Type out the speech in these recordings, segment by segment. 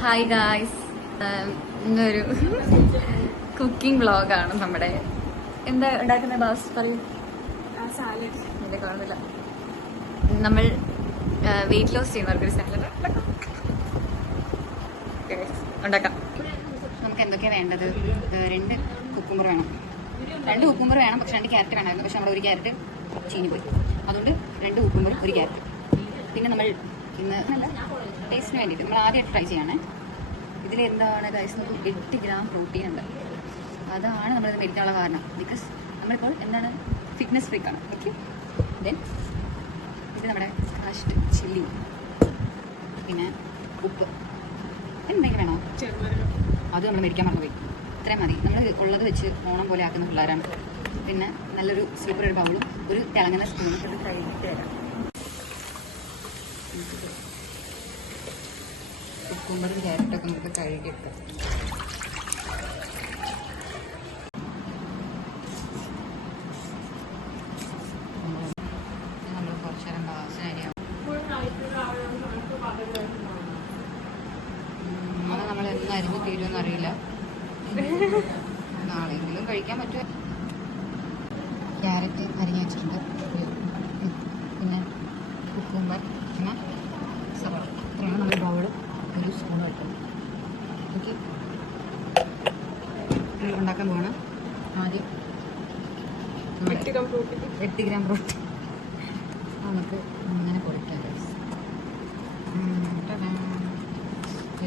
Hi guys, ഇന്നൊരു cooking വ്ളോഗാണ് നമ്മുടെ. എന്താ ഉണ്ടാക്കുന്ന ബാസ് പറയും? സാലഡ്. എന്നെ കാണുന്നില്ല. നമ്മൾ വെയിറ്റ് ലോസ് ചെയ്യുന്നവർക്കൊരു സാലഡ് ഉണ്ടാക്കാം. നമുക്ക് എന്തൊക്കെയാണ് വേണ്ടത്? 2 കുക്കുമ്പർ വേണം. 2 കുക്കുമ്പർ വേണം, പക്ഷെ 2 ക്യാരറ്റ് വേണമായിരുന്നു. പക്ഷെ നമ്മുടെ 1 ക്യാരറ്റ് ചീഞ്ഞു പോയി. അതുകൊണ്ട് 2 കുക്കുമ്പർ 1 ക്യാരറ്റ്. പിന്നെ നമ്മൾ ഇന്ന് നല്ല ടേസ്റ്റിന് വേണ്ടിയിട്ട് നമ്മൾ ആദ്യമായിട്ട് ട്രൈ ചെയ്യണേ. ഇതിൽ എന്താണ് ഗൈസ്, നമുക്ക് 8 ഗ്രാം പ്രോട്ടീൻ ഉണ്ട്. അതാണ് നമ്മളിത് മേടിക്കാനുള്ള കാരണം. ബിക്കോസ് നമ്മളിപ്പോൾ എന്താണ് ഫിറ്റ്നസ് ഫ്രീക്കാണ്. ഓക്കെ, ദെൻ ഇത് നമ്മുടെ ക്രഷ്ഡ് ചില്ലി, പിന്നെ ഉപ്പ് എന്തെങ്കിലും വേണോ? അത് നമ്മൾ മേടിക്കാൻ മറന്നുപോയി. ഇത്രയും മതി. നമ്മൾ ഉള്ളത് വെച്ച് ഓണം പോലെ ആക്കുന്ന പിള്ളേരാണ്. പിന്നെ നല്ലൊരു സ്ലിപ്പർ ബൗളും ഒരു തിളങ്ങുന്ന സ്പൂണും ഇത് കഴിച്ചിട്ട് തരാം. കുക്കുമ്പറും ക്യാരറ്റൊക്കെ നമുക്ക് കഴുകിയിട്ട് നമ്മൾ കുറച്ച് നേരം ബാസിനരിയാവും. നമ്മൾ എന്ന് അരിഞ്ഞ് തീരുമെന്ന് അറിയില്ല. നാളെയെങ്കിലും കഴിക്കാൻ പറ്റുമോ? ക്യാരറ്റ് അരിഞ്ഞ് വെച്ചിട്ടുണ്ട്, പിന്നെ കുക്കുമ്പർ, പിന്നെ സവാള. ഇത്രയാണ് നമ്മൾ ബൗള്. ഒരു സ്പൂൺ വെക്കും. ഓക്കെ, ഉണ്ടാക്കാൻ പോകണം. ആദ്യം 8 ഗ്രാം പ്രോട്ടീൻ നമുക്ക് ഇങ്ങനെ പൊടിക്കാം.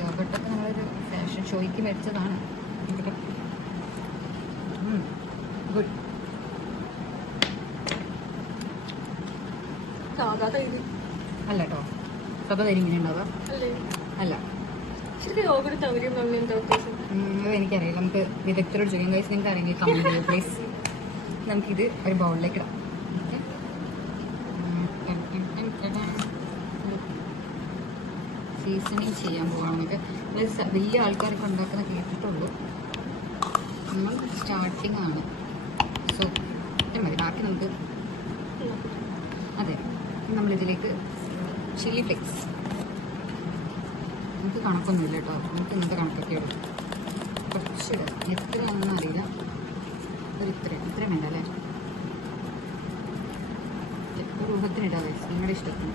യോഗട്ടൊക്കെ നമ്മളൊരു ഫാഷൻ ഷോയ്ക്ക് മേടിച്ചതാണ്. ഗുഡ്. അല്ല കേട്ടോ, അപ്പോൾ ഇങ്ങനെ ഉണ്ടാവുക അല്ല. എനിക്കറിയില്ല, നമുക്ക് വിദഗ്ധരോട് ചോദിക്കാം. ഗൈസ്, നിങ്ങൾക്ക് അറിയെങ്കിൽ കമന്റ് ചെയ്യും പ്ലീസ്. നമുക്കിത് ഒരു ബൗളിലേക്ക് ഇടാം. ഓക്കെ, സീസണിങ് ചെയ്യാൻ പോകാം. നമുക്ക് വലിയ ആൾക്കാരൊക്കെ ഉണ്ടാക്കുന്ന കേട്ടിട്ടുള്ളൂ. നമ്മൾ സ്റ്റാർട്ടിങ് ആണ്, സോ ഇത്ര മതി. ബാക്കി നമുക്ക് അതെ. നമ്മളിതിലേക്ക് ചില്ലി ഫ്ലേക്സ്, നമുക്ക് കണക്കൊന്നുമില്ല കേട്ടോ. നമുക്ക് ഇന്നത്തെ കണക്കൊക്കെ ഉള്ളൂ. കുറച്ചിടാം, എത്രയാണെന്ന് അറിയില്ല. ഇത്രയും വേണ്ട അല്ലേ? ഒരു ഊഹത്തിനിടാം, നിങ്ങളുടെ ഇഷ്ടത്തിന്.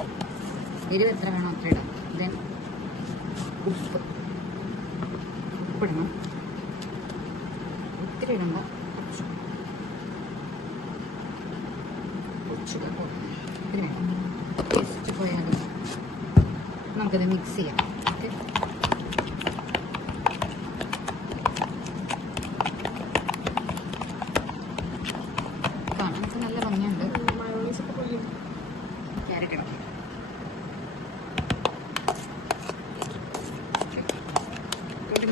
എരിവ് എത്ര വേണോ അത്ര ഇടാം. ദെൻ ഉപ്പിടണം. ഒത്തിരി ഇടണ്ട, ഇതിന് ടേസ്റ്റ് പോയാലും നമുക്കത് മിക്സ് ചെയ്യാം. ഓക്കെ, കാണാൻ നല്ല ഭംഗിയുണ്ട്. ക്യാരറ്റ് ഇടാം.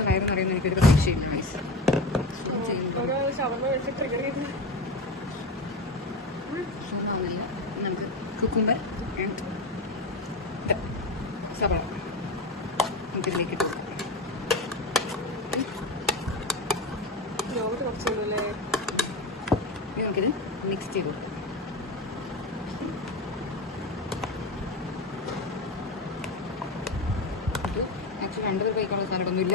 വയറെന്ന് പറയുന്നത് എനിക്കൊരു പ്രതീക്ഷയില്ല. നമുക്ക് കുക്കുമ്പർ സവാള നമുക്കിതിലേക്ക് ഇട്ട് കൊടുക്കാം. നമുക്കിത് മിക്സ് ചെയ്ത് കൊടുക്കാം. ആക്ച്വലി 2 പേർ കഴിക്കാനുള്ള സാലഡൊന്നും ഇല്ല.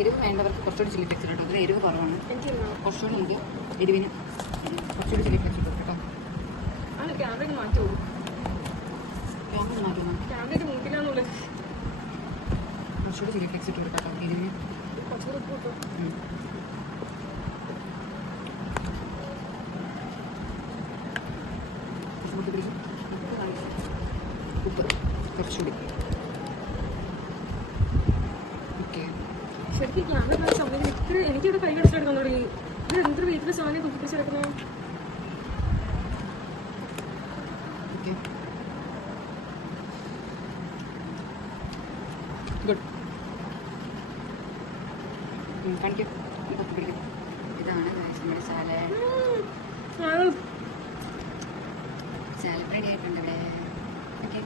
എരിവ് വേണ്ടവർക്ക് കുറച്ചുകൂടി ചില്ലി ഫ്ലെക്സ് ഇട്ടോ. അതിന് എരിവ് കുറവാണ്. കുറച്ചുകൂടി നമുക്ക് എരിവിന് കുറച്ചുകൂടി ചില്ലി ഫ്ലെക്സ് ഇട്ടു കേട്ടോ. കുറച്ചുകൂടി ചില്ലി ഫ്ലെക്സ് ഇട്ടു കേട്ടോ എരിവിന്. ഉപ്പ് കുറച്ചുകൂടി. എനിക്കിവിടെ കൈ അടിച്ചെടുക്കാൻ തുടങ്ങി. ഇത് എന്തൊരു വീട്ടിലെ സാധനം കുത്തിപ്പിടിച്ചെടുക്കുന്നത്. Good, thank you. ഇതാണ് നമ്മുടെ സാലഡ്. സാലഡ് റെഡി ആയിട്ടുണ്ട് ഇവിടെ. ഓക്കെ.